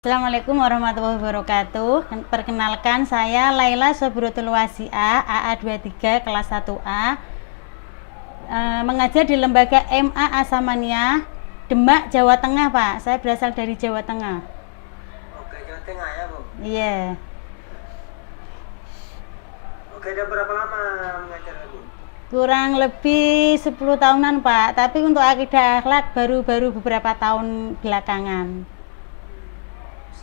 Assalamualaikum warahmatullahi wabarakatuh. Perkenalkan, saya Laila Sobrotul Wasi'ah, AA23 kelas 1A, mengajar di lembaga MA Asamaniyah, Demak, Jawa Tengah, Pak. Saya berasal dari Jawa Tengah. Oke, Jawa Tengah ya, Bu? Iya. Oke, udah berapa lama mengajar, Bu? Kurang lebih 10 tahunan, Pak. Tapi untuk akidah akhlak baru beberapa tahun belakangan.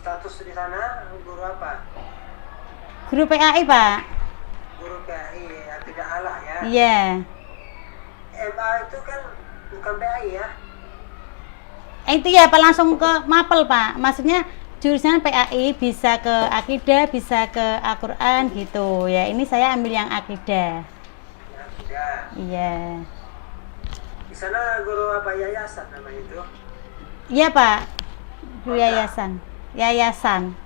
Status di sana guru apa? Guru PAI, Pak. Guru PAI, akidah Allah ya? Iya. MA itu kan bukan PAI ya? Itu ya, Pak, langsung ke mapel, Pak. Maksudnya jurusan PAI bisa ke akidah, bisa ke Al-Quran gitu ya. Ini saya ambil yang akidah. Ya, akidah. Iya. Di sana guru apa, yayasan namanya itu? Iya, Pak. Guru Kontrak. yayasan.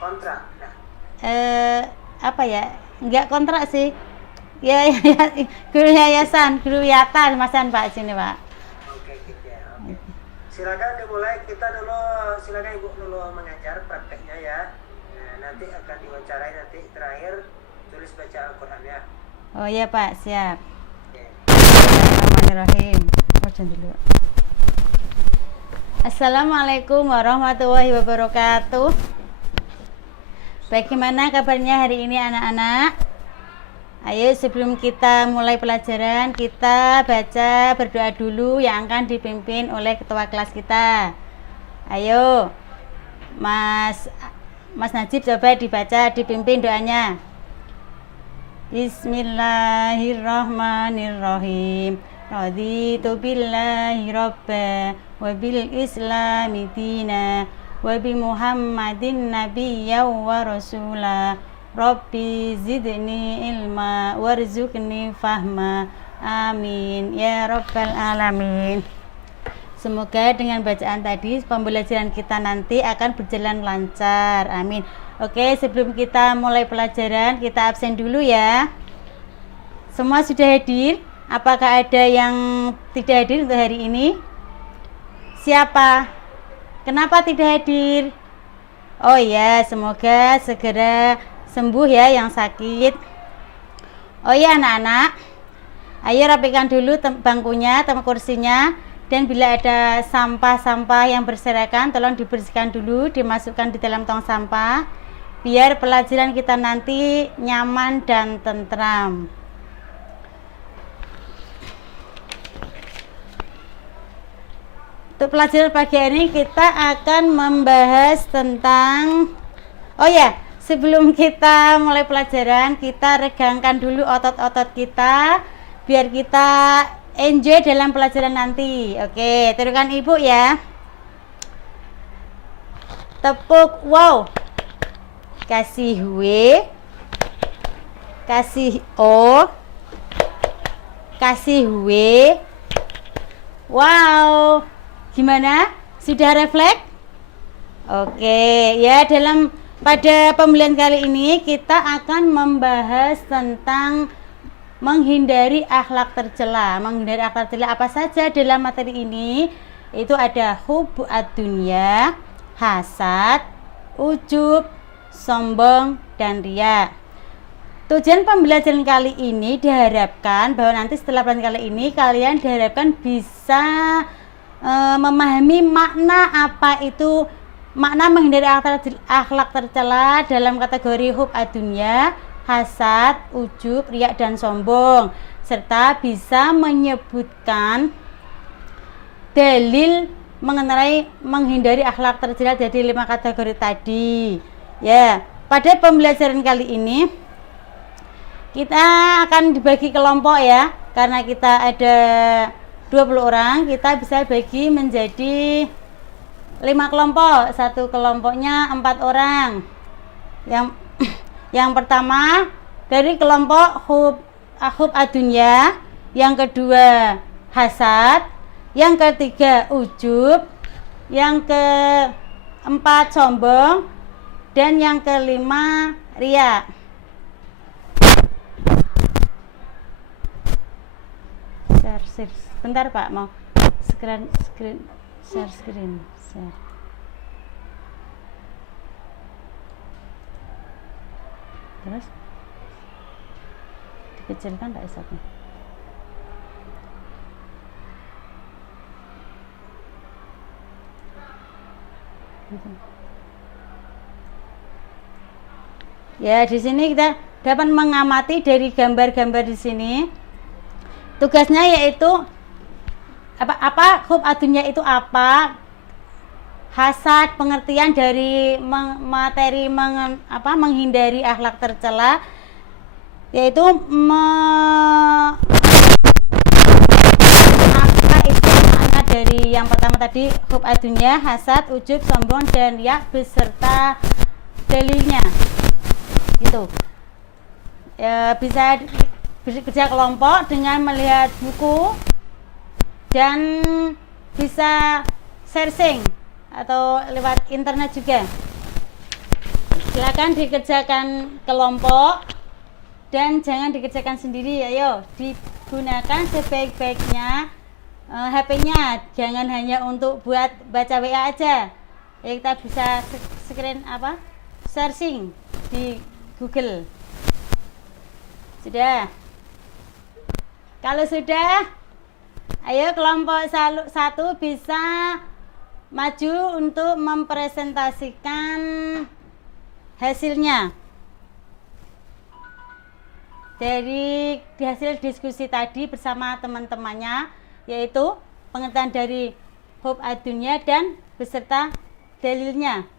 Kontrak? Nah, Apa ya? Enggak kontrak sih. Ya, guru yayasan, guru yatan, masan Pak sini, Pak. oke gitu ya, oke. Silakan dimulai, silakan Ibu dulu mengajar prakteknya ya. Nah, nanti akan diwawancarai nanti terakhir tulis baca Al-Quran ya. Oh iya, Pak, siap. Oke. Bismillahirrahmanirrahim. Wajan dulu. Assalamualaikum warahmatullahi wabarakatuh. Bagaimana kabarnya hari ini, anak-anak? Ayo, sebelum kita mulai pelajaran, kita baca berdoa dulu yang akan dipimpin oleh ketua kelas kita. Ayo, Mas Najib, coba dipimpin doanya. Bismillahirrahmanirrahim. Raditu billahi rabba wa bil islami dina wa bi Muhammadin nabiyya wa rasula. Rabbi zidni ilma warzuqni fahma. Amin ya rabbal alamin. Semoga dengan bacaan tadi pembelajaran kita nanti akan berjalan lancar. Amin. Oke, sebelum kita mulai pelajaran, kita absen dulu ya. Semua sudah hadir? Apakah ada yang tidak hadir untuk hari ini? Siapa? Kenapa tidak hadir? Oh ya, semoga segera sembuh ya yang sakit. Oh ya, anak-anak, ayo rapikan dulu bangkunya, kursinya. Dan bila ada sampah-sampah yang berserakan, tolong dibersihkan dulu, dimasukkan di dalam tong sampah, biar pelajaran kita nanti nyaman dan tentram. Untuk pelajaran pagi ini kita akan membahas tentang, oh ya, sebelum kita mulai pelajaran, kita regangkan dulu otot-otot kita biar kita enjoy dalam pelajaran nanti. Oke, tirukan Ibu ya. Tepuk wow. Kasih W. Kasih O. Kasih W. Wow. Gimana? Sudah refleks? Oke, ya, pada pembelajaran kali ini kita akan membahas tentang menghindari akhlak tercela. Menghindari akhlak tercela apa saja dalam materi ini? Itu ada hubbu ad-dunya, hasad, ujub, sombong, dan riya. Tujuan pembelajaran kali ini diharapkan bahwa nanti setelah pembelajaran kali ini kalian diharapkan bisa memahami makna apa itu makna menghindari akhlak tercela dalam kategori hub ad-dunya, hasad, ujub, riya, dan sombong, serta bisa menyebutkan dalil mengenai menghindari akhlak tercela dari 5 kategori tadi. Ya, pada pembelajaran kali ini kita akan dibagi kelompok ya, karena kita ada 20 orang, kita bisa bagi menjadi 5 kelompok. Satu kelompoknya 4 orang. Yang pertama dari kelompok hub ad-dunya, yang kedua hasad, yang ketiga ujub, yang keempat sombong, dan yang kelima riya. Share. Bentar, Pak, mau share. Terus dikecilkan tak isapnya. Ya, di sini kita dapat mengamati dari gambar-gambar di sini. Tugasnya yaitu apa hub adunya itu apa? Hasad, pengertian dari materi menghindari akhlak tercela, yaitu apa itu makna dari yang pertama tadi, hub adunya, hasad, ujub, sombong, dan riya beserta dalilnya. Gitu. Ya, bisa bekerja kelompok dengan melihat buku dan bisa searching atau lewat internet juga. Silakan dikerjakan kelompok dan jangan dikerjakan sendiri. Ayo, digunakan sebaik-baiknya HP-nya, jangan hanya untuk buat baca WA aja. Ya, kita bisa searching di Google. Sudah? Kalau sudah, ayo kelompok 1 bisa maju untuk mempresentasikan hasilnya dari hasil diskusi tadi bersama teman-temannya, yaitu pengertian dari hub adunya dan beserta dalilnya.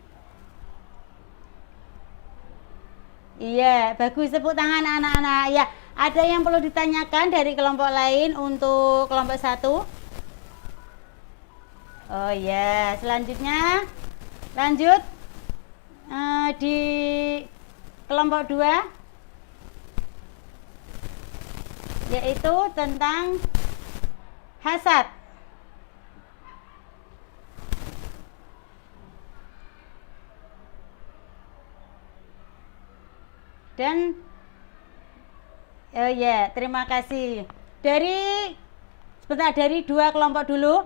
Iya, bagus, tepuk tangan anak-anak. Ya, ada yang perlu ditanyakan dari kelompok lain untuk kelompok 1? Oh ya, selanjutnya lanjut di kelompok 2, yaitu tentang hasad. Dan oh ya, terima kasih. Dari 2 kelompok dulu.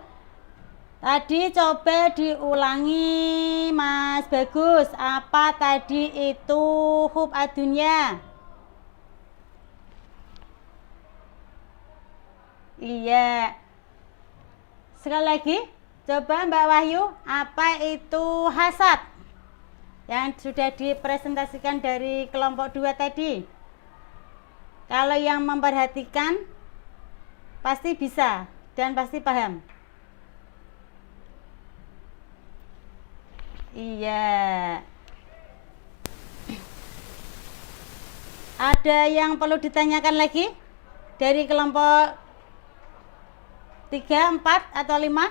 Tadi coba diulangi, Mas Bagus. Apa tadi itu hub adunya? Iya. Sekali lagi, coba Mbak Wahyu, apa itu hasad? Yang sudah dipresentasikan dari kelompok 2 tadi. Kalau yang memperhatikan pasti bisa dan pasti paham. Iya. Ada yang perlu ditanyakan lagi dari kelompok 3, 4, atau 5?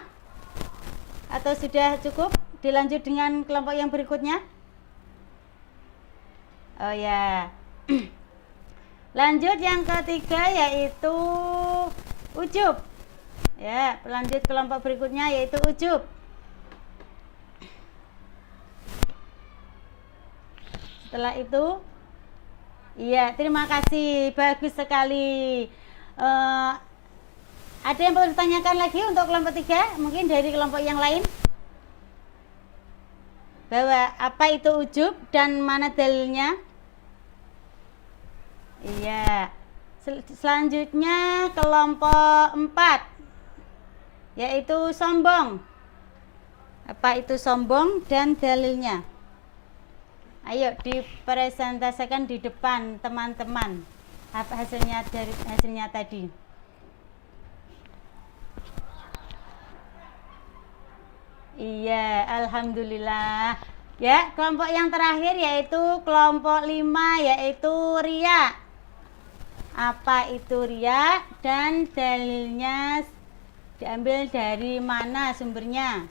Atau sudah cukup? Dilanjut dengan kelompok yang berikutnya? Oh ya. Lanjut yang ketiga yaitu ujub. Ya, lanjut kelompok berikutnya yaitu ujub. Setelah itu, iya, terima kasih, bagus sekali. Ada yang perlu ditanyakan lagi untuk kelompok 3? Mungkin dari kelompok yang lain? Bahwa apa itu ujub dan mana dalilnya? Iya. Selanjutnya kelompok 4, yaitu sombong. Apa itu sombong dan dalilnya? Ayo dipresentasikan di depan teman-teman apa hasilnya tadi. Iya, alhamdulillah. Ya, kelompok yang terakhir yaitu kelompok 5, yaitu riya. Apa itu riya dan dalilnya diambil dari mana sumbernya?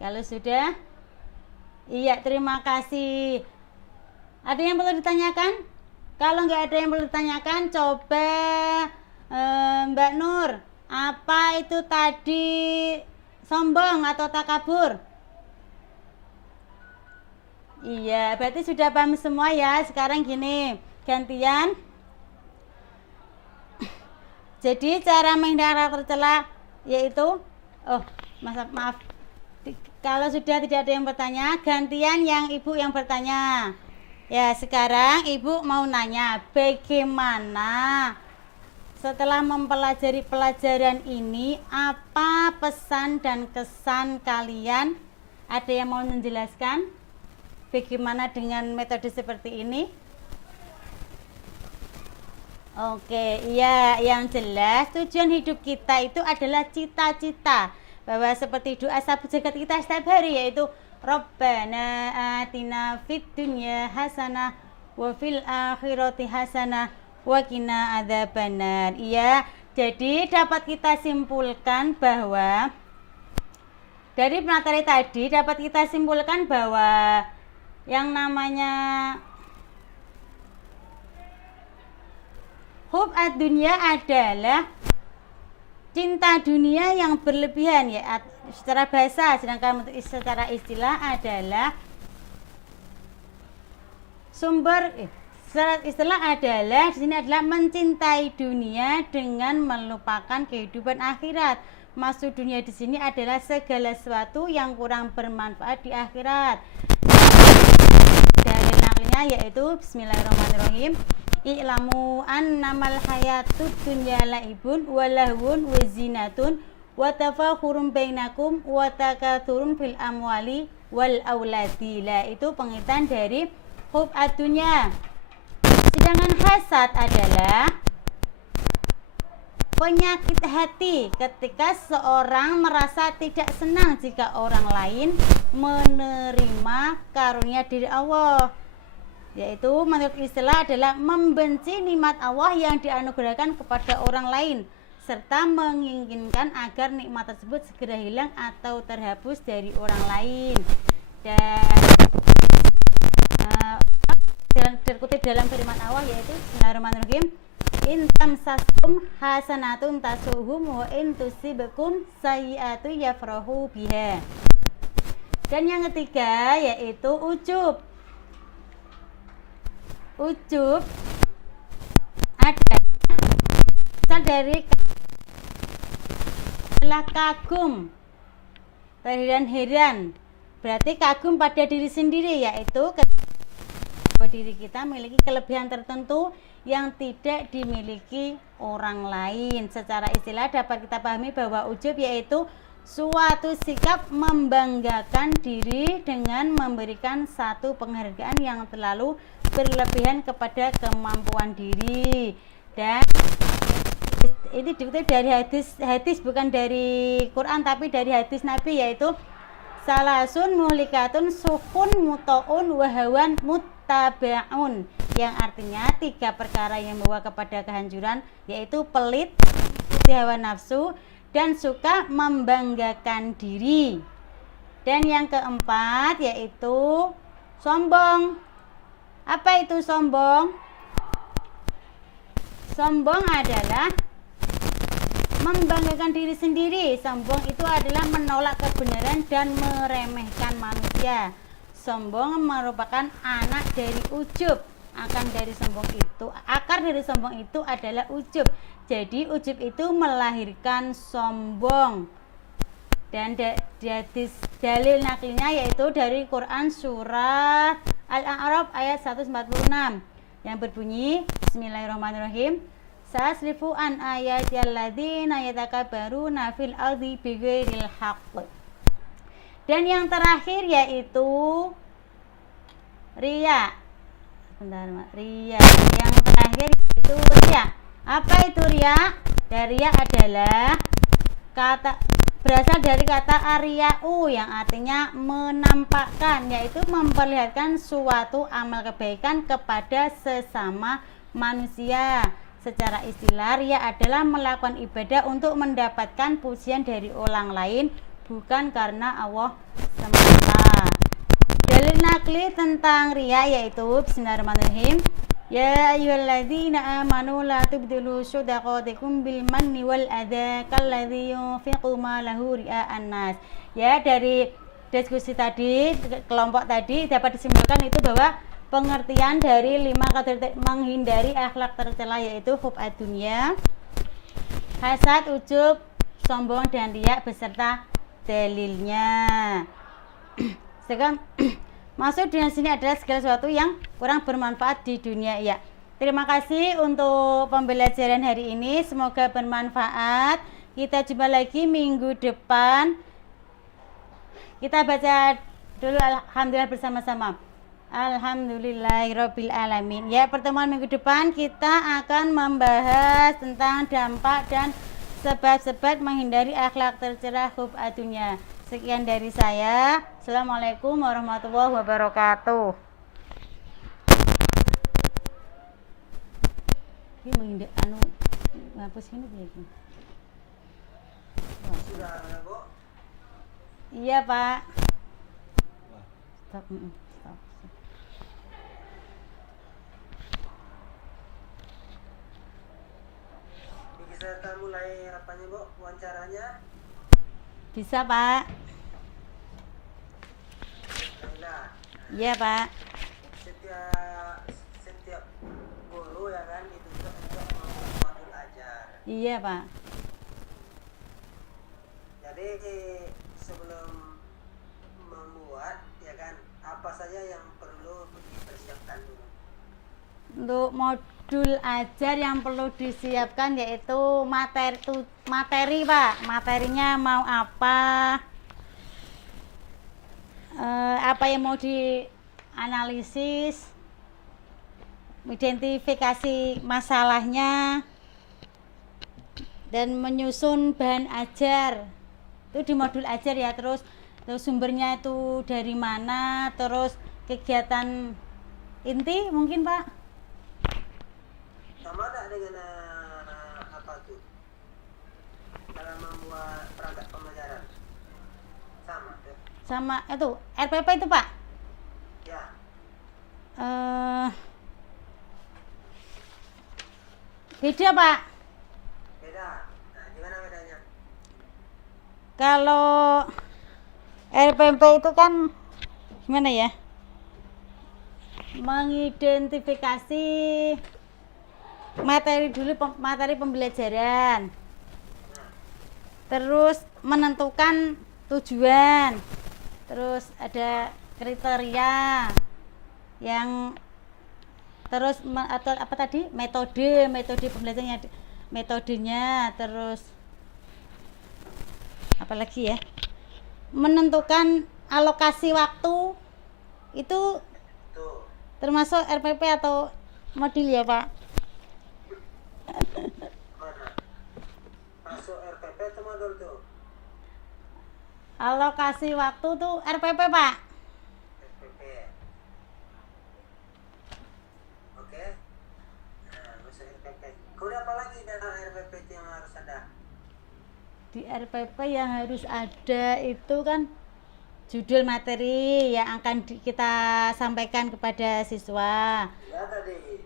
Kalau sudah, iya, terima kasih. Ada yang perlu ditanyakan? Kalau nggak ada yang perlu ditanyakan, coba Mbak Nur, apa itu tadi sombong atau takabur? Iya, berarti sudah paham semua ya. Sekarang gini, gantian. Jadi cara menghindari tercela yaitu, maaf. Kalau sudah tidak ada yang bertanya, gantian yang ibu yang bertanya. Ya, sekarang ibu mau nanya, bagaimana setelah mempelajari pelajaran ini, apa pesan dan kesan kalian? Ada yang mau menjelaskan bagaimana dengan metode seperti ini? Oke, iya, yang jelas tujuan hidup kita itu adalah cita-cita, bahwa seperti doa sahabat jagat kita setiap hari, yaitu Rabbana atina fid dunya hasanah wa fil akhirati hasanah wa qina adzabannar. Iya, jadi dapat kita simpulkan bahwa dari materi tadi dapat kita simpulkan bahwa yang namanya hub ad-dunya adalah cinta dunia yang berlebihan, ya secara bahasa, sedangkan untuk secara istilah adalah secara istilah adalah di sini adalah mencintai dunia dengan melupakan kehidupan akhirat. Maksud dunia di sini adalah segala sesuatu yang kurang bermanfaat di akhirat. Dari naklnya yaitu Bismillahirrahmanirrahim. I'lamu annamal hayatud dunya laibun wa lahwun wa zinatun wa tafakhurun bainakum wa takatsurun fil amwali wal auladi. Lah itu pengertian dari hub ad-dunya. Sedangkan hasad adalah penyakit hati ketika seorang merasa tidak senang jika orang lain menerima karunia dari Allah, yaitu menurut istilah adalah membenci nikmat Allah yang dianugerahkan kepada orang lain serta menginginkan agar nikmat tersebut segera hilang atau terhapus dari orang lain. Dan terkutip dalam firman Allah yaitu Bismillahirrahmanirrahim, in tamsaskum hasanatun tasuhum wa in tusibakum sayyi'atu yafrahu biha. Dan yang ketiga yaitu ujub. Ujub dari adalah kagum, terheran-heran. Berarti kagum pada diri sendiri, yaitu diri kita memiliki kelebihan tertentu yang tidak dimiliki orang lain. Secara istilah dapat kita pahami bahwa ujub yaitu suatu sikap membanggakan diri dengan memberikan satu penghargaan yang terlalu berlebihan kepada kemampuan diri. Dan ini dikutip dari hadis bukan dari Quran tapi dari hadis Nabi, yaitu salasun muhlikatun sukun mutoun wahawan muttabaun, yang artinya 3 perkara yang membawa kepada kehancuran, yaitu pelit, hawa nafsu, dan suka membanggakan diri. Dan yang keempat yaitu sombong. Apa itu sombong? Sombong adalah membanggakan diri sendiri. Sombong itu adalah menolak kebenaran dan meremehkan manusia. Sombong merupakan anak dari ujub. Akar dari sombong itu adalah ujub. Jadi ujub itu melahirkan sombong. Dan dalil naklinya yaitu dari Quran surah Al-A'raf ayat 146 yang berbunyi Bismillahirrahmanirrahim, sa'asrifu an ayatil ladzina yatakabbaruna fil ardi bighairil haqq. Dan yang terakhir yaitu riya. Yang terakhir yaitu riya. Apa itu riya? Riya adalah berasal dari kata arya'u yang artinya menampakkan, yaitu memperlihatkan suatu amal kebaikan kepada sesama manusia. Secara istilah, riya adalah melakukan ibadah untuk mendapatkan pujian dari orang lain, bukan karena Allah semata. Dalil nakli tentang riya yaitu Bismillahirrahmanirrahim, ya ayyuhalladzina amanu la tubdilu shadaqatikum bil manni wal adza kalladzi yunfiqu malahu ria'an nas. Ya, dari diskusi tadi, kelompok tadi dapat disimpulkan itu bahwa pengertian dari 5 kategori menghindari akhlak tercela yaitu hub ad-dunya, hasad, ujub, sombong, dan riya beserta dalilnya. Sekarang maksud dengan sini adalah segala sesuatu yang kurang bermanfaat di dunia ya. Terima kasih untuk pembelajaran hari ini, semoga bermanfaat. Kita jumpa lagi minggu depan. Kita baca dulu alhamdulillah bersama-sama. Alhamdulillahirabbil alamin. Ya, pertemuan minggu depan kita akan membahas tentang dampak dan sebab-sebab menghindari akhlak tercela hub adunya. Sekian dari saya. Assalamualaikum warahmatullahi wabarakatuh. Ini menghindari ngapus ini begini. Sudah, Bu? Iya, Pak. Stop. Stop. Bisa kita mulai apanya, Bu? Wawancaranya? Bisa, Pak. Nah, Iya, Pak. setiap guru ya kan dituntut untuk modul ajar. Iya, Pak. Jadi sebelum membuat ya kan apa saja yang perlu dipersiapkan dulu. Untuk modul ajar yang perlu disiapkan yaitu materi Pak. Materinya mau apa yang mau dianalisis, identifikasi masalahnya, dan menyusun bahan ajar. Itu di modul ajar ya. Terus sumbernya itu dari mana, terus kegiatan inti mungkin Pak. Sama ada dengan apa tuh dalam membuat perangkat pembelajaran sama tuh Sama itu RPP itu Pak. ya. Beda Pak. Beda. Nah, gimana bedanya? Kalau RPP itu kan gimana ya, mengidentifikasi materi dulu, materi pembelajaran, terus menentukan tujuan, terus ada kriteria yang terus atau apa tadi metode pembelajarannya, metodenya, terus apalagi ya, menentukan alokasi waktu. Itu Tuh. termasuk RPP atau modul ya Pak? Mana? Masuk RPP atau modul tuh? Alokasi waktu tuh RPP Pak. RPP. Oke. Nah, masuk RPP. Kemudian apa lagi dalam RPP itu yang harus ada? Di RPP yang harus ada itu kan judul materi yang akan kita sampaikan kepada siswa. Ya tadi.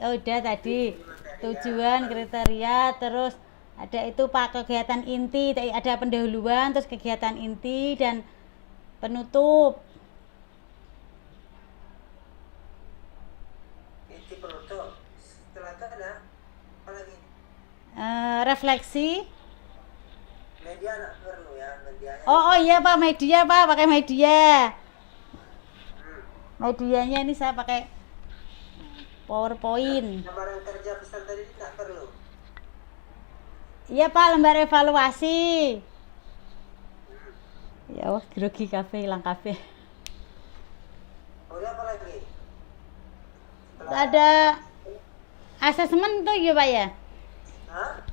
Oh, udah tadi tujuan, kriteria, terus ada itu Pak kegiatan inti, ada pendahuluan, terus kegiatan inti dan penutup. Inti penutup. Setelah itu ada apa lagi? Refleksi. Media nggak perlu ya, medianya. Oh iya Pak, media Pak, pakai media. Hmm. Medianya ini saya pakai PowerPoint. Lamaran kerja pesan tadi nggak perlu. Iya Pak, lembar evaluasi. Ya wah, grogi kafe, hilang kafe. Kemudian apa lagi? Ada asesmen tuh ya Pak ya? Hah?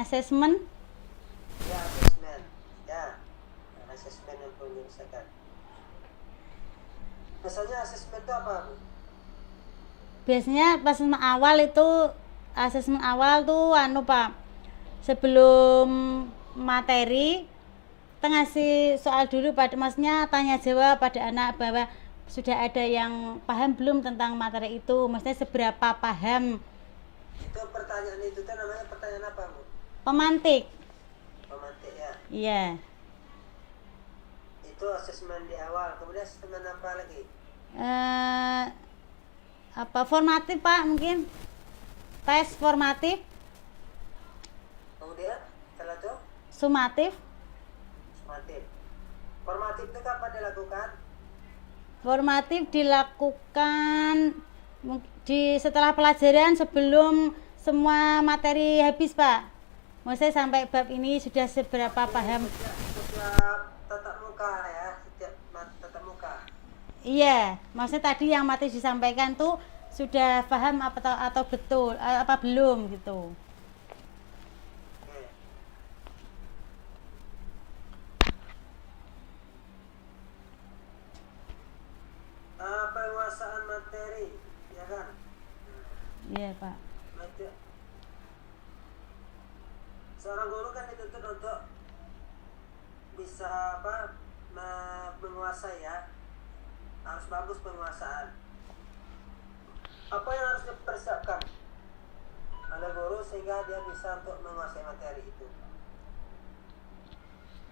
Asesmen. Ya, asesmen. Ya, asesmen yang perlu diselesaikan. Biasanya asesmen itu apa, Bu? Biasanya asesmen awal itu, asesmen awal tuh Pak, sebelum materi kita ngasih soal dulu, pada maksudnya tanya jawab pada anak bahwa sudah ada yang paham belum tentang materi itu, maksudnya seberapa paham. Itu pertanyaan itu kan namanya pertanyaan apa, Bu? Pemantik. Pemantik ya. Iya. Itu asesmen di awal. Kemudian asesmen apa lagi? Apa formatif Pak, mungkin tes formatif, Kemudian setelah itu sumatif. formatif. Formatif itu kapan dilakukan? Formatif dilakukan setelah pelajaran sebelum semua materi habis, Pak. Maksudnya sampai bab ini sudah seberapa paham? Setiap tatap muka ya, setiap tatap muka. Iya, maksudnya tadi yang materi disampaikan tuh sudah paham atau betul apa belum gitu. Oke. Penguasaan materi, ya kan? Iya, Pak. Seorang guru kan dituntut untuk bisa menguasai ya, harus bagus penguasaan. Apa yang harus dipersiapkan oleh guru sehingga dia bisa untuk menguasai materi itu?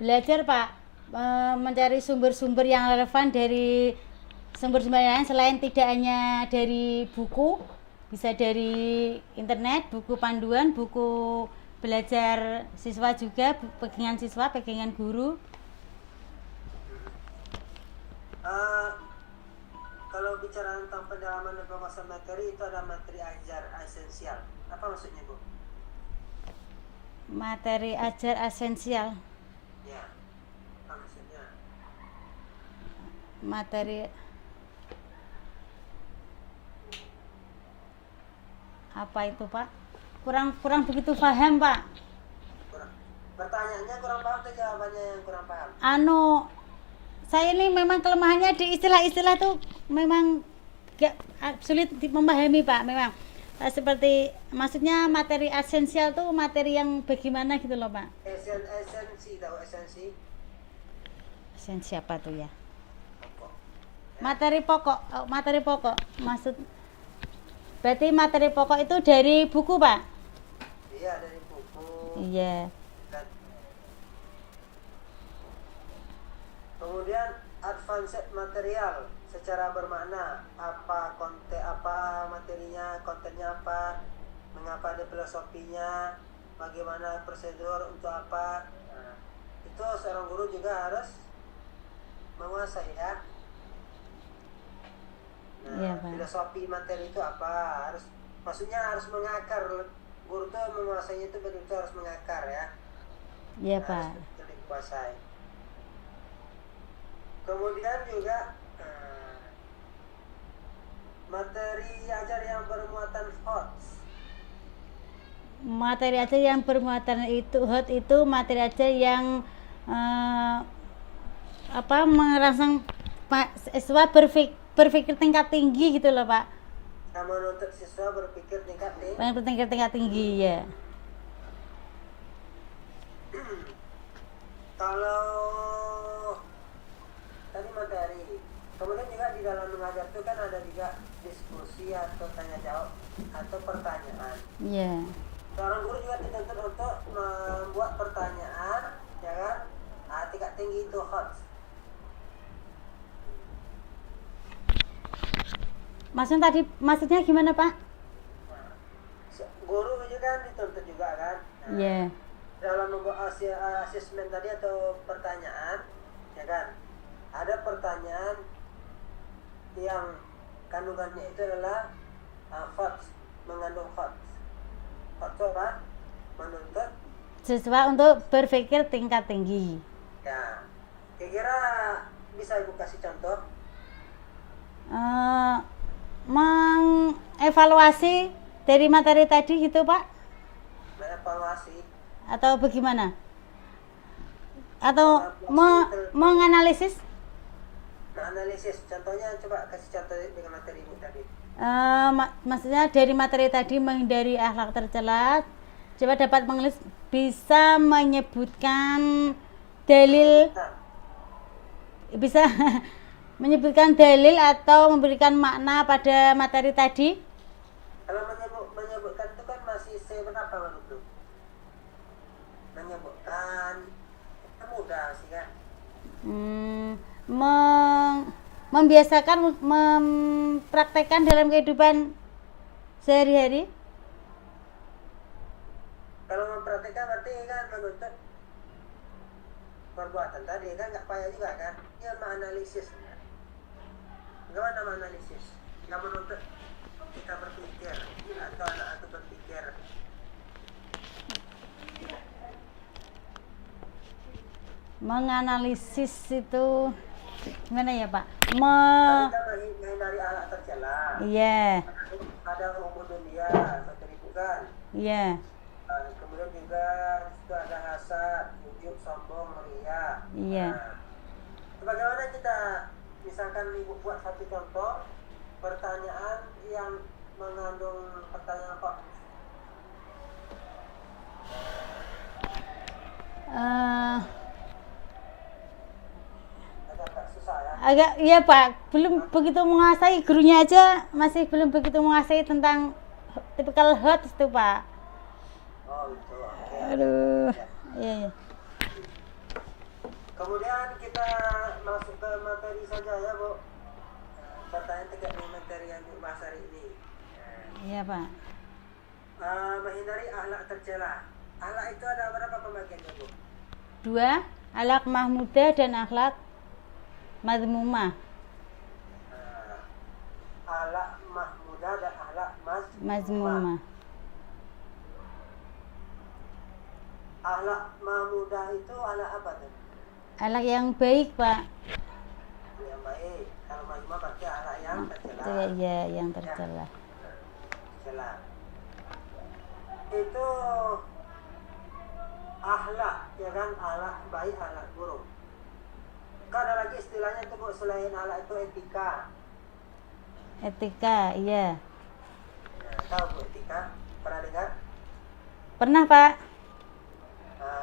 Belajar, Pak, mencari sumber-sumber yang relevan dari sumber-sumber lain selain tidak hanya dari buku, bisa dari internet, buku panduan, buku belajar siswa juga, pegangan siswa, pegangan guru. Kalau bicara tentang pendalaman dan penguasaan materi, itu ada materi ajar esensial. Apa maksudnya, Bu? Materi ajar esensial. Ya, apa maksudnya? Materi apa itu, Pak? Kurang begitu paham, Pak. Pertanyaannya kurang paham atau jawabannya yang kurang paham? Saya ini memang kelemahannya di istilah-istilah tuh memang gak sulit memahami, Pak. Memang seperti maksudnya materi esensial tuh materi yang bagaimana gitu loh, Pak. Esensi, tahu esensi? Esensi apa tuh ya? Pokok. Materi pokok maksud berarti materi pokok itu dari buku, Pak? Iya, dari buku. Iya. Dan kemudian advanced material secara bermakna, apa materinya, kontennya apa, mengapa ada filosofinya, bagaimana prosedur untuk apa. Nah, itu seorang guru juga harus menguasai ya. Nah, Iya, Pak. filosofi materi itu apa? Maksudnya harus mengakar. Guru tuh menguasainya itu betul-betul harus mengakar ya. Iya, Nah, Pak. harus betul dikuasai. Kemudian juga materi ajar yang bermuatan hot. Materi aja yang bermuatan itu hot itu materi aja yang merangsang siswa berpikir tingkat tinggi gitu loh, Pak. Yang menuntut siswa berpikir tingkat tinggi. Tingkat tinggi ya. Kalau tadi materi, kemudian juga di dalam mengajar itu kan ada juga diskusi atau tanya jawab atau pertanyaan. Iya. Seorang guru juga dituntut untuk membuat pertanyaan, ya kan? Tingkat tinggi itu hot. Maksudnya gimana, Pak? Guru juga dituntut juga kan? Iya. Dalam membuat asesmen tadi atau pertanyaan, ya kan? Ada pertanyaan yang kandungannya itu adalah facts, mengandung facts. Facts itu apa? Menuntut Siswa untuk berpikir tingkat tinggi. ya. Kira-kira bisa Ibu kasih contoh? Mengevaluasi dari materi tadi gitu, Pak? Mengevaluasi Atau bagaimana? Atau menganalisis? analisis, contohnya coba kasih contoh dengan materi Ibu tadi. Maksudnya dari materi tadi menghindari akhlak tercela, coba dapat menulis bisa menyebutkan dalil, bisa menyebutkan dalil atau memberikan makna pada materi tadi. Kalau menyebutkan itu kan masih seberapa begitu? Menyebutkan itu mudah sih kan? Membiasakan mempraktekkan dalam kehidupan sehari-hari. Kalau mempraktekkan berarti kan menuntut perbuatan tadi kan nggak payah juga kan, dia menganalisis. Bagaimana menganalisis? Yang menuntut kita berpikir atau anak itu berpikir. Menganalisis itu gimana ya Pak? Tadi kan menghindari alat tercela. Iya. Ada umur dunia atau bukan. Iya. Kemudian juga itu ada hasad, ujub, sombong, ria. Iya. Bagaimana kita misalkan buat satu contoh pertanyaan yang mengandung pertanyaan apa? Agak susah ya. Agak iya Pak, belum begitu menguasai, gurunya aja masih belum begitu menguasai tentang typical hot itu Pak. Oh gitu. Oke. Aduh. Iya, iya. Kemudian kita masuk ke materi saja ya Bu. Pertanyaan terkait dengan materi yang Bu bahas hari ini. Iya Pak. Menghindari akhlak tercela. Akhlak itu ada berapa pembagiannya Bu? 2, akhlak mahmudah dan akhlak madmumah. Akhlak mahmudah dan akhlak Mazmumah. Akhlak mahmudah itu akhlak apa tuh? Akhlak yang baik Pak. Yang baik. Kalau mazmumah berarti akhlak yang tercela. Iya, yang tercela. Tercela. Itu akhlak, ya kan? Akhlak baik, akhlak buruk. Kan ada lagi istilahnya itu Bu, selain akhlak itu etika. Etika, iya. Tahu Bu etika? Pernah dengar? Pernah Pak.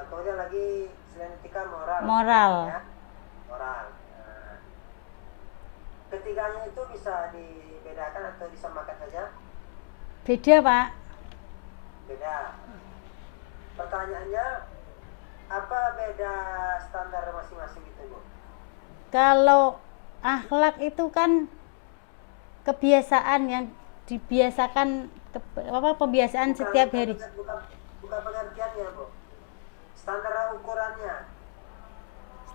Kemudian lagi selain etika moral. Moral. Ya? Moral. Ketiganya itu bisa dibedakan atau disamakan saja? Beda Pak. Beda. Pertanyaannya, apa beda standar masing-masing itu Bu? Kalau akhlak itu kan kebiasaan yang dibiasakan, pembiasaan setiap hari. Bukan pengertiannya Bu, standar ukurannya.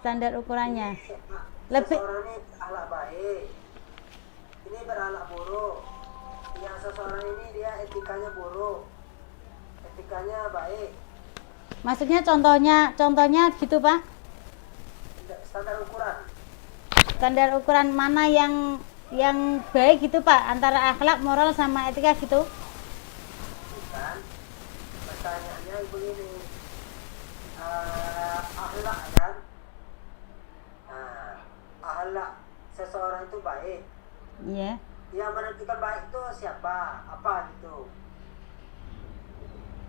Standar ukurannya lebih. Seseorang ini akhlak baik, ini berakhlak buruk. Yang seseorang ini dia etikanya buruk, etikanya baik. Maksudnya contohnya gitu Pak. Standar ukuran. Standar ukuran mana yang baik gitu Pak, antara akhlak, moral sama etika gitu. Bukan. Pertanyaannya begini, akhlak kan? Akhlak seseorang itu baik. Iya. Yang menentukan baik itu siapa? Apa gitu?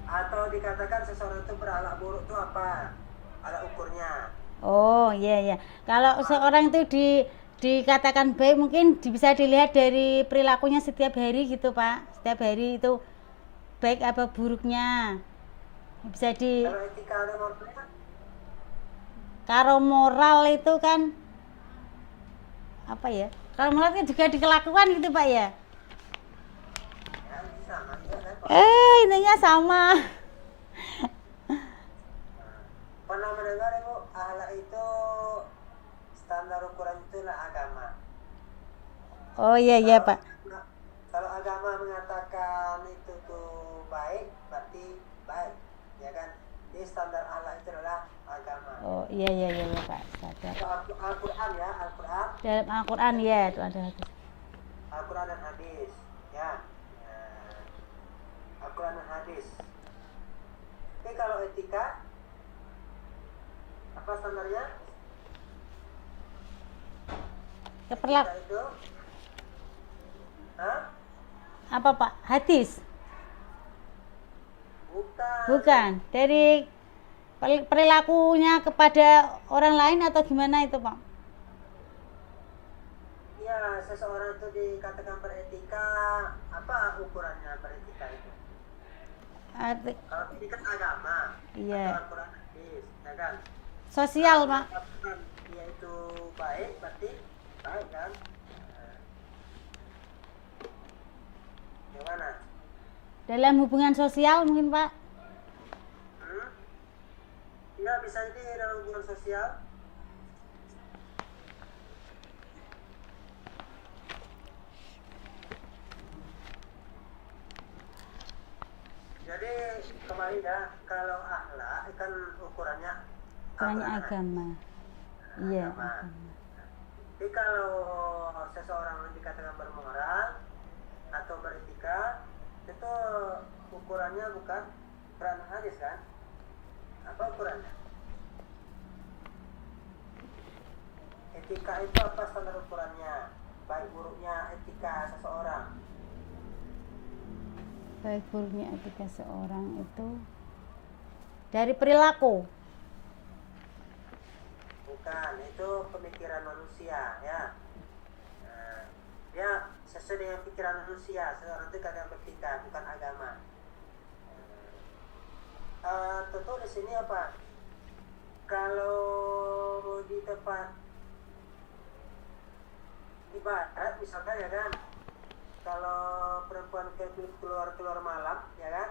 Atau dikatakan seseorang itu berakhlak buruk itu apa? Ada ukurnya. Oh iya. Kalau seorang itu dikatakan baik, mungkin bisa dilihat dari perilakunya setiap hari gitu Pak. Setiap hari itu baik apa buruknya. Bisa di. Kalau etika dan moralnya? Kalau moral itu kan apa ya? Kalau moral itu juga dikelakukan gitu Pak ya. Ya, sama juga kan? Intinya sama. Pernah mendengar Ibu, akhlak itu standar ukuran itu lah agama. Oh iya Pak. Kalau agama mengatakan itu tuh baik, berarti baik, ya kan? Jadi standar akhlak itu adalah agama. Oh iya Pak. Sadar. Al-Quran ya, Al-Quran. Dalam Al-Quran ya itu ada. Al-Quran dan hadis, ya. Al-Quran dan hadis. Tapi kalau etika, apa standarnya? Keperlak. Etika itu, Apa Pak? Hadis? bukan. Dari perilakunya kepada orang lain atau gimana itu Pak? Ya, seseorang itu dikatakan beretika, apa ukurannya beretika itu? Kalau ini kan agama, Iya. atau Al-Quran hadis, ya kan? Sosial Pak. Dia itu baik, berarti baik kan? Gimana? Dalam hubungan sosial mungkin Pak. Ya bisa jadi dalam hubungan sosial. Farida, kalau akhlak kan ukurannya agama. Iya, agama. agama. Jadi kalau seseorang dikatakan bermoral atau beretika, itu ukurannya bukan Quran hadis kan? Apa ukurannya? Etika itu apa standar ukurannya? Baik buruknya etika seseorang. Baik buruknya etika seorang itu dari perilaku. Bukan, itu pemikiran manusia ya. Nah, dia sesuai dengan pikiran manusia. Seseorang itu kadang beretika, bukan agama. Tentu di sini apa? Kalau di tempat ibadat misalkan ya kan, kalau perempuan keluar malam ya kan,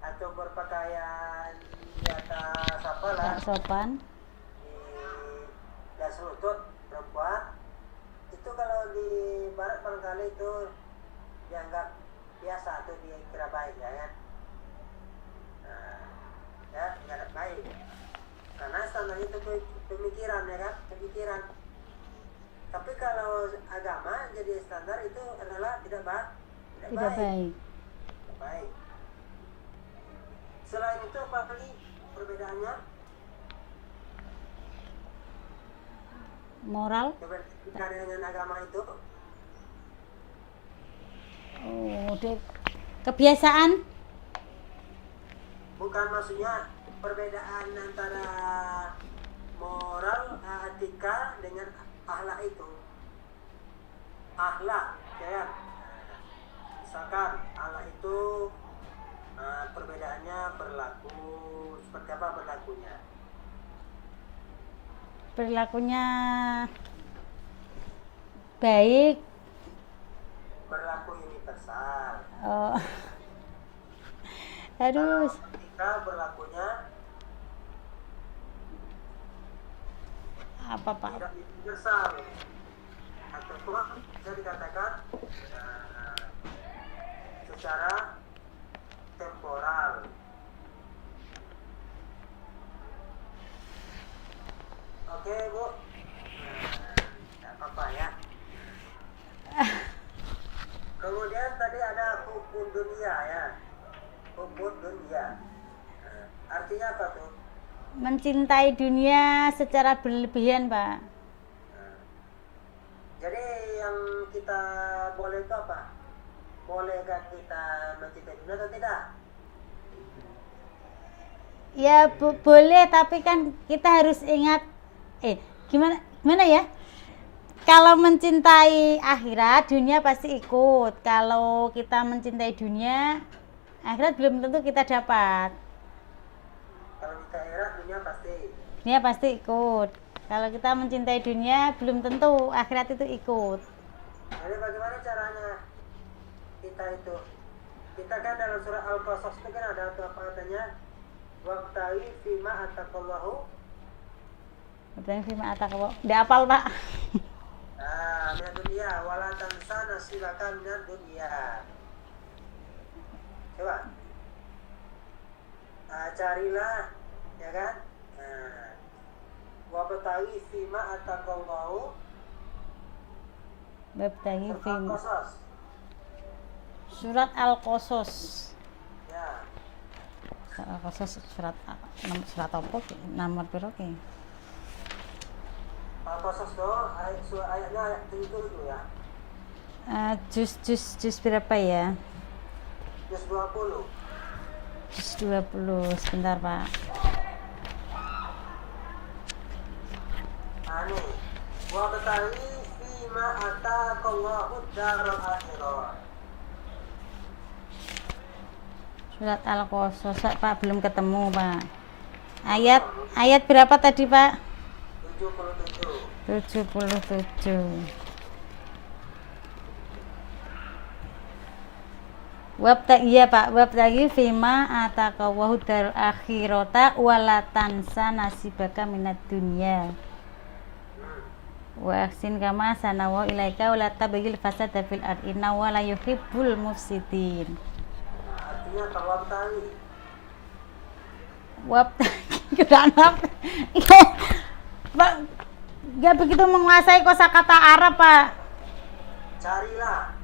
atau berpakaian di atas apa lah, Tak sopan. di das lutut perempuan itu, kalau di barat barangkali itu dianggap biasa atau dikira baik ya kan. Ya dianggap baik karena standar itu pemikiran ya kan, pemikiran. Tapi kalau agama jadi standar itu adalah tidak baik. Tidak baik. Tidak baik. Selain itu apa lagi perbedaannya? Moral. Perbedaan dengan agama itu Kebiasaan. bukan, maksudnya perbedaan antara moral, etika dengan akhlak itu. Akhlak, ya kan? Misalkan akhlak itu perbedaannya berlaku seperti apa berlakunya? Perilakunya baik. Berlaku universal. Oh. Harus Etika berlakunya apa Pak? tidak universal. Ataupun bisa dikatakan secara temporal. Oke Bu, tidak apa-apa ya. Kemudian tadi ada hukum dunia ya, hukum dunia. Artinya apa tuh? Mencintai dunia secara berlebihan Pak. Jadi yang kita boleh itu apa? Bolehkah kita mencintai dunia atau tidak? Ya boleh, tapi kan kita harus ingat gimana ya? Kalau mencintai akhirat, dunia pasti ikut. Kalau kita mencintai dunia, akhirat belum tentu kita dapat. Kalau kita akhirat, Dunia pasti ikut. Kalau kita mencintai dunia, belum tentu akhirat itu ikut. Jadi bagaimana caranya kita itu? Kita kan dalam surah Al-Qasas itu kan ada apa katanya? Waqtawi fima ataqallahu. Udah firman ataqwa. Udah hafal Pak. Minat dunia wala tansa nasibaka minat dunia. Coba carilah ya kan, wabtawi fima ataqallahu. Babtagi film. Al-Qasas Surat Al-Qasas. ya. Al-Qasas surat apa? Nomor berapa? Al-Qasas tuh ayatnya ayat 7 ya. Jus berapa ya? Juz 20. Jus 20. Sebentar Pak. Nih, wabtawi fima ataqallahu daral akhirah. Surat Al-Qasas Pak, belum ketemu Pak. Ayat berapa tadi Pak? 77. 77. Iya Pak, wabtagi fima ataqawahu darul akhirata wala tansa nasibaka minad dunya. Wa ahsin kama sanawa ilaika wala tabghil fasada fil ardi innahu la yuhibbul mufsidin. Artinya artinya tawabtaghi. Kenapa? Pak, nggak begitu menguasai kosakata Arab, Pak. Carilah.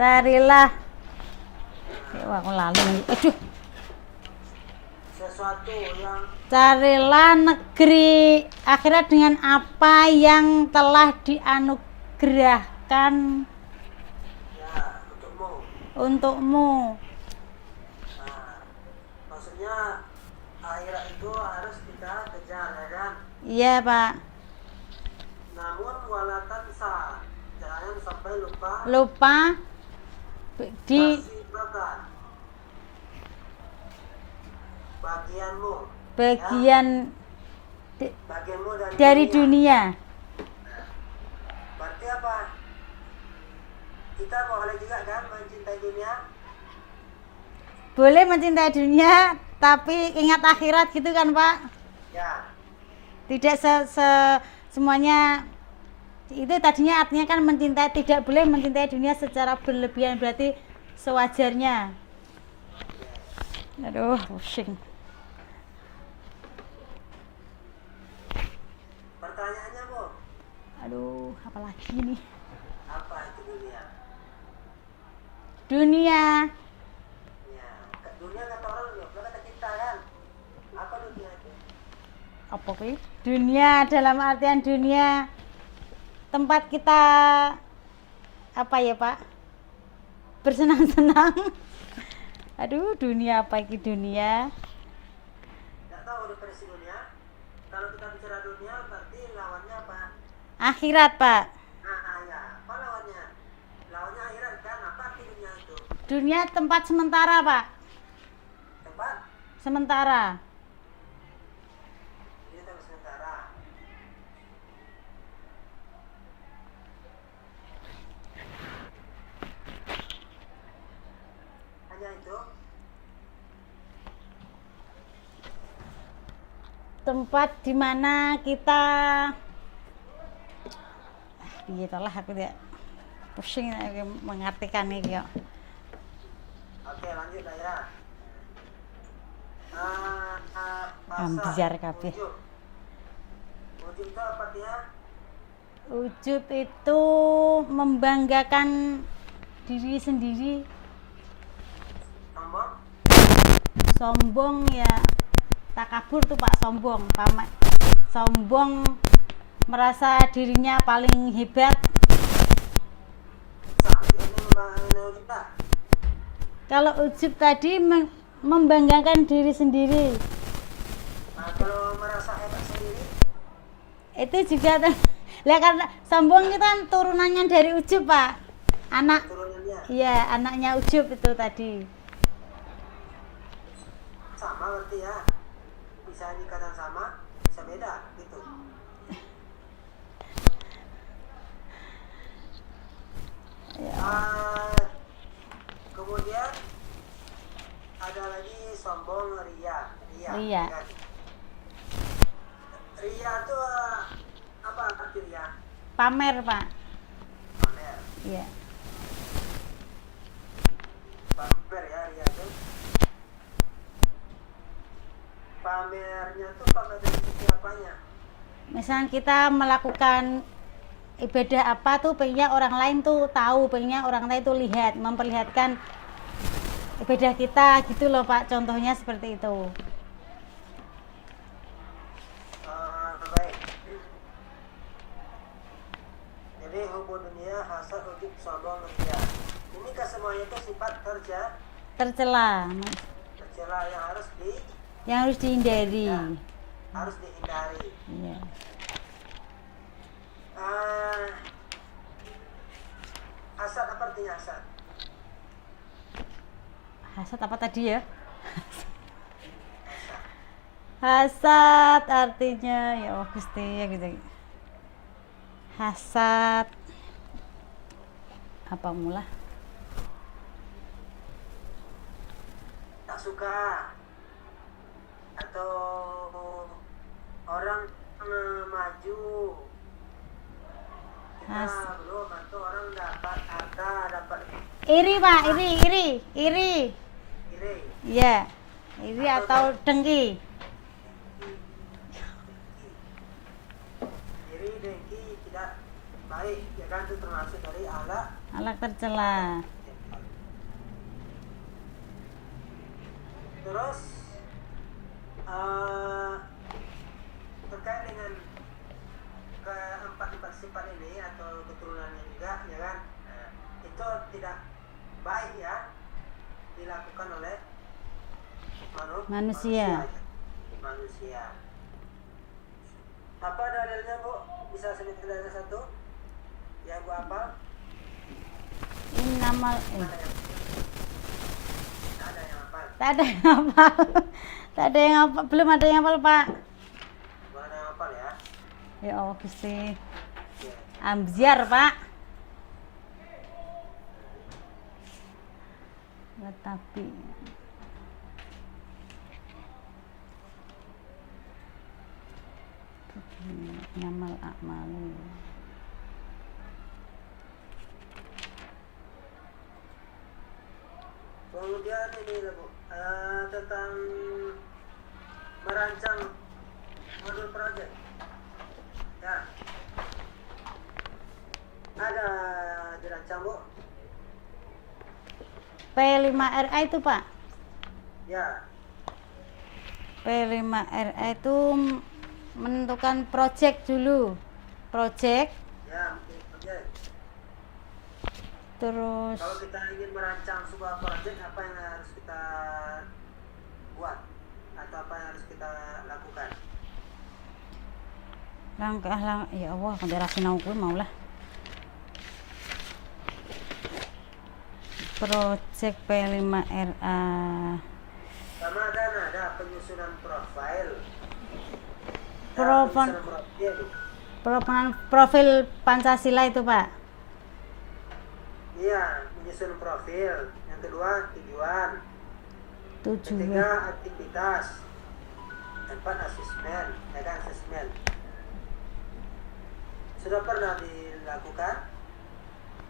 Carilah. Wah, aku lalu. Aduh. Sesuatu yang Carilah negeri akhirat dengan apa yang telah dianugerahkan ya untukmu. Nah, maksudnya akhirat itu harus kita kejar, ya kan? Iya, Pak. Namun walatan sah, jangan sampai Lupa di nasibaka, bagianmu, bagian bagianmu dari dunia. Berarti apa? Kita boleh juga kan mencintai dunia? Boleh mencintai dunia, tapi ingat akhirat gitu kan, Pak? Ya. Tidak semuanya itu tadinya artinya kan mencintai, tidak boleh mencintai dunia secara berlebihan, berarti sewajarnya. Aduh, pusing. Pertanyaannya, Bu, Aduh, apalagi nih? apa itu dunia? Dunia. Ya, dunia kata orang juga, bukan kata kita kan? Apa dunia itu? Apa sih? Dunia dalam artian dunia tempat kita apa ya, Pak? Bersenang-senang. Aduh, dunia apa ini dunia? Nggak tahu definisi dunia. Kalau kita bicara dunia, berarti lawannya apa? Akhirat, Pak. Ya. Apa lawannya? Lawannya akhirat kan? Apa arti dunia itu? Dunia tempat sementara, Pak. Tempat? Sementara. Ini tempat sementara. Hanya itu? Tempat di mana kita itulah aku tidak pusing mengartikan ini ya. Oke, lanjut lah ya. Ambiar kabeh. Ujub itu apa dia? Ujub itu membanggakan diri sendiri. Sombong? Sombong ya, takabur tuh Pak, sombong, pamer. Sombong merasa dirinya paling hebat. Kalau ujub tadi membanggakan diri sendiri. Nah, kalau merasa hebat sendiri? Itu juga lah, karena sombong itu kan turunannya dari ujub, Pak. Anak. Turunannya? Iya, anaknya ujub itu tadi. Sama berarti ya? Bisa dikatakan sama, bisa beda gitu. Ya. Kemudian ada lagi sombong, ria. Ria. Kan? Ria itu apa arti ria? Pamer, Pak. Pamer. Iya. Pamer ya, ria itu. Pamernya tuh pamer dari sisi apanya? Misalnya kita melakukan ibadah apa tuh pengennya orang lain tuh tahu, pengennya orang lain tuh lihat, memperlihatkan ibadah kita gitu loh, Pak. Contohnya seperti itu. Baik. Jadi hubung dunia, hasad, ujub, sombong, ria. Ini kan semuanya itu sifat Tercela, tercela yang harus dihindari. ya, harus dihindari. Iya. Hasad apa artinya hasad? Hasad apa tadi ya? Hasad artinya ya Allah Gusti ya gitu. Hasad apa mula? Tak suka atau orang maju, kita belum, atau orang dapat harta, dapat Iri, Pak, iri. Ya, ini atau dengki. Iri, dengki tidak baik, ya kan, itu termasuk dari Alat tercela. Terus terkait dengan keempat sifat ini atau keturunannya juga, ya kan, itu tidak baik ya dilakukan oleh Manusia. Apa dalilnya, Bu? Bisa sebutkan dalil satu yang Bu hafal? Innamal Ada yang hafal? tak ada yang hafal. Tak ada yang hafal, belum ada yang hafal, Pak. Mana yang hafal ya? Ya Allah, Gusti. Ya. Ambiar, Pak. Tetapi namal a'malu. Kemudian ini lah, Bu, tentang merancang modul project. Ya. Ada dirancang, Bu? P5RA itu, Pak. Ya. P5RA itu menentukan project dulu. Project, Ya, mungkin project. terus Kalau kita ingin merancang sebuah project, apa yang harus kita buat atau apa yang harus kita lakukan? langkah ya Allah, konderasin aku maulah. Project P5RA. Sama kan ada penyusunan profil. Profil Pancasila itu, Pak. Iya, menyusun profil. Yang kedua, tujuan. Tujuan. Ketiga, aktivitas. Empat, asesmen. Ya kan, asesmen. Sudah pernah dilakukan?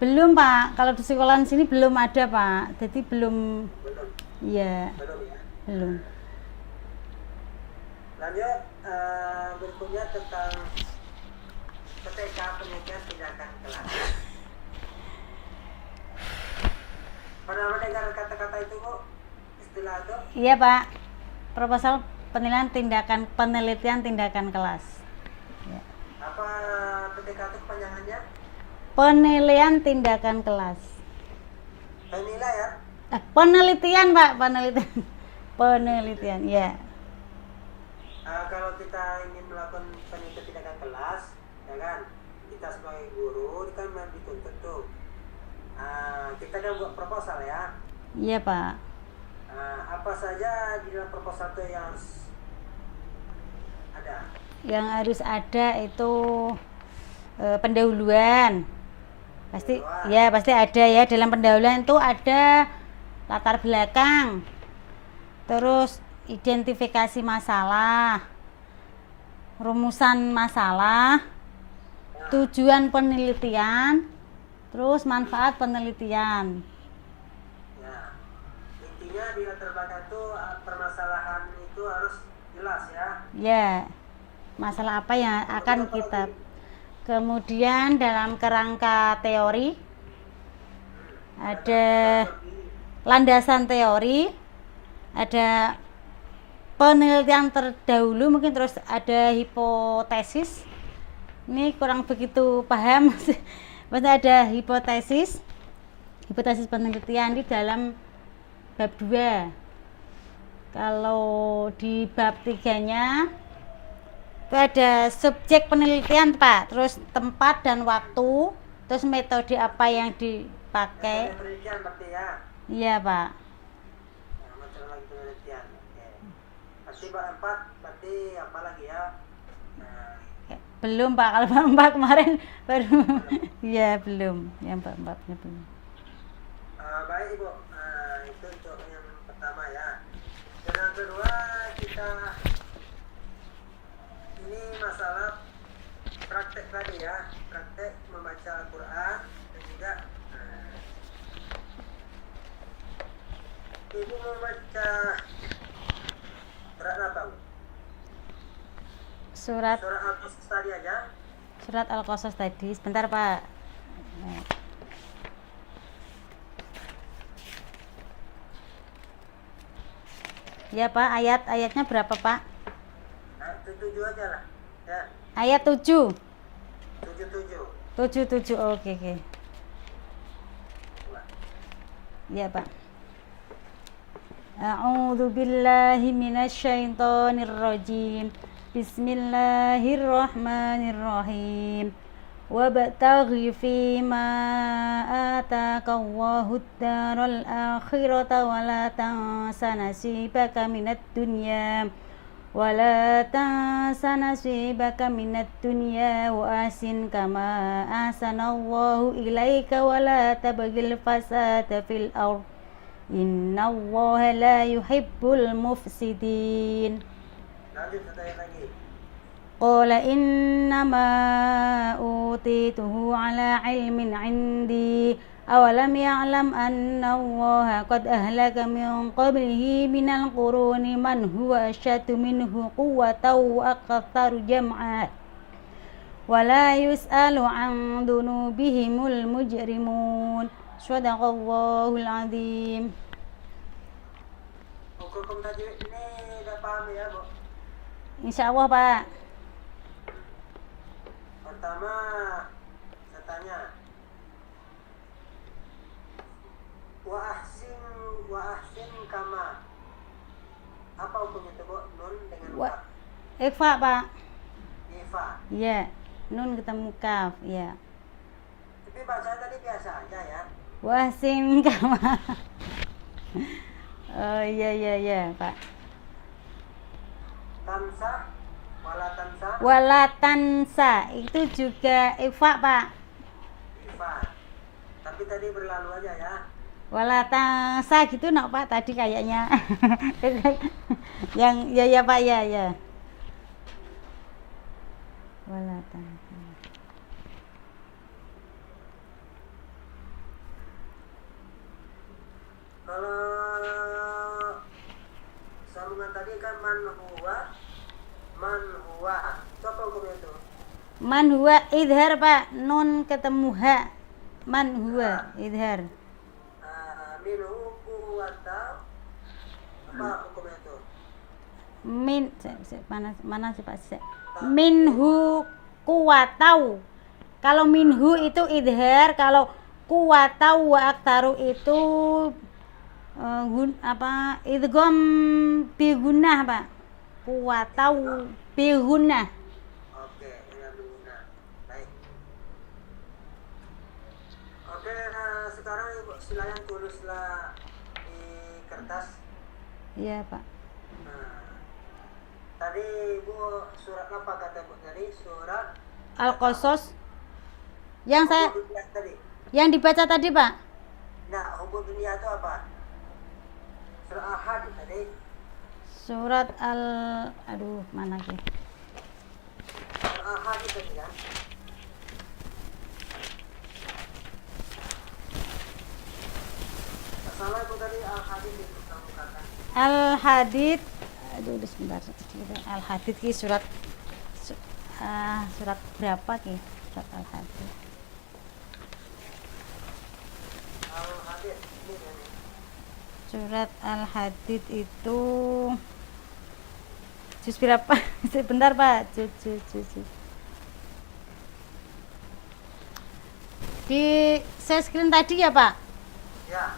Belum, Pak. Kalau di sekolahan sini belum ada, Pak. Jadi belum. Belum. Iya, Belum ya. belum. Lanjut, berikutnya tentang PTK, penelitian tindakan kelas. Pernah mendengar kata-kata itu, Bu? Istilah itu? Iya, Pak. Proposal penelitian tindakan kelas. Ya. Apa PTK itu kepanjangannya? Penilaian tindakan kelas. Penilaian? Penelitian, Pak, penelitian. Penelitian, ya. Kalau kita ingin melakukan penelitian tindakan kelas, ya kan, kita sebagai guru ini kan dituntut tuh. Kita kan buat proposal ya. Iya, Pak. Apa saja di dalam proposal itu yang ada? Yang harus ada itu pendahuluan. Pasti ya, pasti ada ya. Dalam pendahuluan itu ada latar belakang. Terus identifikasi masalah, rumusan masalah, tujuan penelitian, terus manfaat penelitian. Ya, intinya di latar belakang itu permasalahan itu harus jelas ya. Ya, masalah apa yang akan kita. Kemudian dalam kerangka teori ada landasan teori, ada penelitian terdahulu, mungkin terus ada hipotesis. Ini kurang begitu paham. Maksudnya ada hipotesis penelitian di dalam bab 2. Kalau di bab 3-nya itu ada subjek penelitian, Pak, terus tempat dan waktu, terus metode apa yang dipakai. Penelitian berarti ya. Iya, Pak. Macam lagi penelitian. Oke. Pasti bab 4 berarti apa lagi ya? Belum, Pak. Kalau bab 4 kemarin baru. Iya, belum. Yang bab 4-nya belum. Baik, Ibu. Itu untuk yang pertama ya. Dan yang kedua, kita ini masalah praktek tadi ya, praktek membaca Al-Quran dan juga Ibu membaca Surat Al-Qasas tadi aja. Surat Al-Qasas tadi. Sebentar, Pak. Ya, Pak. Ayatnya berapa, Pak? Nah, 7 aja lah. Ya. Ayat 7. 77. 7. Oke. Ya, Pak. A'udzu billahi minasyaitonir rajim. Bismillahirrahmanirrahim. Wabtaghi fima ataqallahu ad-daral akhirata wa la tansa nasibaka minad dunya wa ahsin kama ahsanallahu ilaika wa la tabghil fasada fil ardh innallaha la yuhibbul mufsidin. Lanjut saya lagi. Qala innama utituhu ala ilmin indi awalam ya'lam anna allaha qad ahlaka min qablihi minal quruni man huwa asyaddu minhu quwwatan wa aktsaru jam'a wa la yus'alu an dunubihimul mujrimun. Shadaqallahul azim. Hukum tajwid ini udah paham ya, Bu? Insyaallah, Pak. Pertama, saya tanya. Wa ahsin kama. Apa hukumnya itu, Bu? Nun dengan Wa fa. Ikhfa, Pak. Ifa. Ya, nun ketemu kaf, ya. Tapi bahasa tadi biasa aja ya. Wahsin kama. Oh iya, Pak. Tansa, wala tansa. Wala tansa itu juga ikhfa, Pak. Ifa. Tapi tadi berlalu aja ya. Wala tansa gitu nak, Pak, tadi kayaknya. Yang ya Pak, ya. Wala tansa. Kalau sambungan tadi kan man huwa. Itu apa hukumnya itu? Man huwa idhar, Pak. Nun ketemu ha. Man huwa idhar. Minhu quwwata. Apa hukumnya itu? Mana sih, Pak? Minhu kuwatau. Kalau minhu itu idhar, kalau kuwatau wa aktaru itu idgham bi gunnah, Pak. Kuwatau bi gunnah. Oke, dengan berguna. Baik. Oke, sekarang Ibu silakan tulislah di kertas. Iya, Pak. Tadi Ibu surat apa kata Bu tadi? Surat Al-Qasas yang Dunia tadi. yang dibaca tadi, Pak. Nah, hubung dunia itu apa? Surat Al-Hadid tadi. Surat mana sih? Surat Al-Hadid tadi kan? Salah Ibu tadi Al-Hadid itu kamu kata. Al-Hadid. Sebentar. Al-Hadid ki surat berapa ki? Surat Al-Hadid. Al-Hadid ini kan. Surat Al-Hadid itu juz berapa? Sebentar, Pak. Juz. Di share screen tadi ya, Pak? Ya.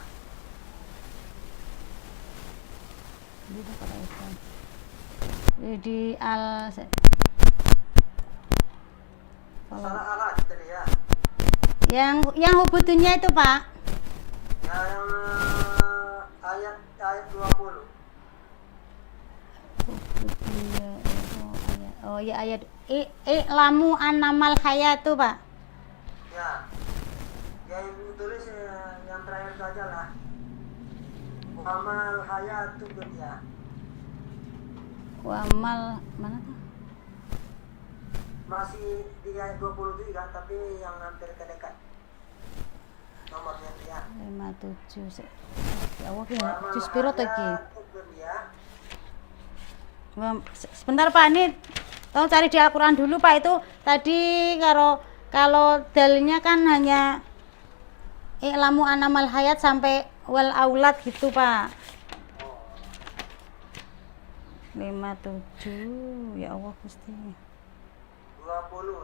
Di Salah Al-Hadid tadi ya. yang hubutunya itu, Pak. Yang ayat 20. Oh ya, ayat lamu annamal hayatu, Pak. Ya. Yang Ibu tulis yang terakhir saja lah. Amal hayatu dunia. Wamal mana tuh? Masih di ayat 20 juga, tapi yang hampir ke dekat. Nomornya dia. 57. Ya Allah, juz piro to iki? Dunia. Sebentar, Pak, ini Tolong cari di Al-Quran dulu Pak. Itu tadi kalau dalilnya kan hanya i'lamu anamal hayat sampai wal aulad gitu Pak. 57 ya Allah Gusti. 20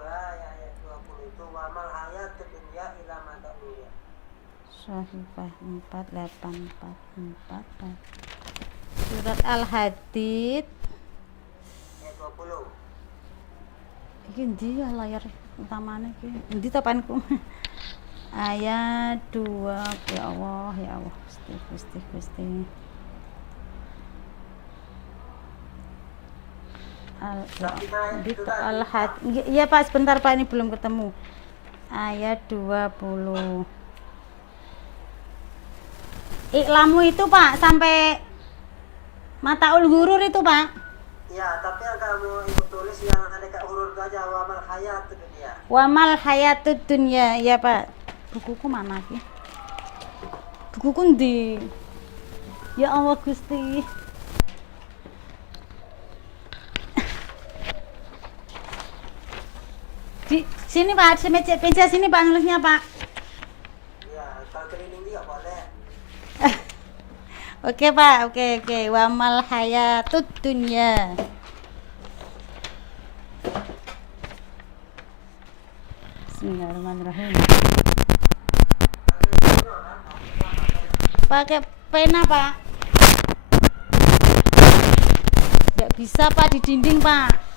ya, ayat 20 itu wamal hayat dunya ila mata'uya. Sahifah 4844. Surat Al-Hadid. Ayat 20. Iki ndi ya layar utamane iki? Endi topanku? Ayat 2. Ya Allah, ya Allah. Gusti. Al-Had. Iya Pak, sebentar Pak, ini belum ketemu. Ayat 20. Iklamu itu Pak sampai mataul hurur itu Pak. Ya, tapi yang kamu ibu tulis yang ada kak huruf itu aja wamal hayat dunya. Wamal hayatud dunya, ya Pak. Bukuku mana sih? Bukuku ndi? Ya Allah Gusti. Di sini Pak, meja sini Pak nulisnya Pak. Ya, kalau keliling juga boleh. Oke Pak, oke. Wamal hayatud dunya. Bismillahirrahmanirrahim. Pakai pena Pak. Nggak bisa Pak, di dinding Pak.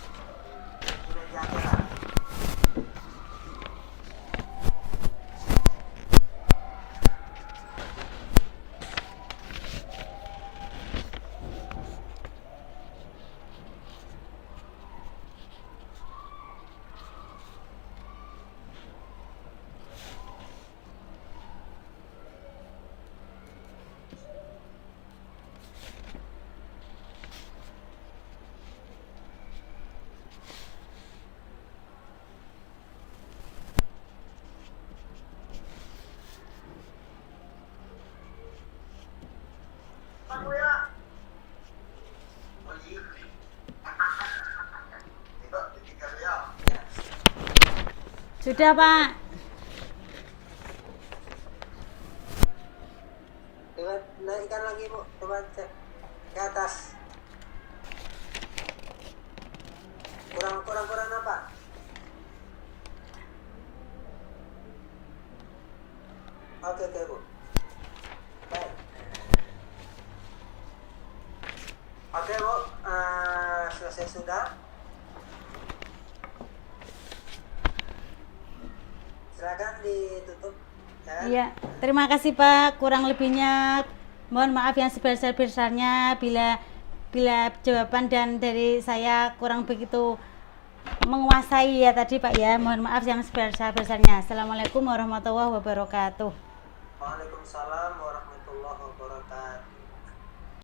Sudah Pak. Naikkan lagi Bu, coba cek ke atas. Kurang apa? Oke Bu. Baik. Oke Bu, selesai sudah. Silakan ditutup. Iya, terima kasih Pak. Kurang lebihnya mohon maaf yang sebesar-besarnya bila jawaban dan dari saya kurang begitu menguasai ya tadi Pak ya. Mohon maaf yang sebesar-besarnya. Assalamualaikum warahmatullahi wabarakatuh. Waalaikumsalam warahmatullahi wabarakatuh.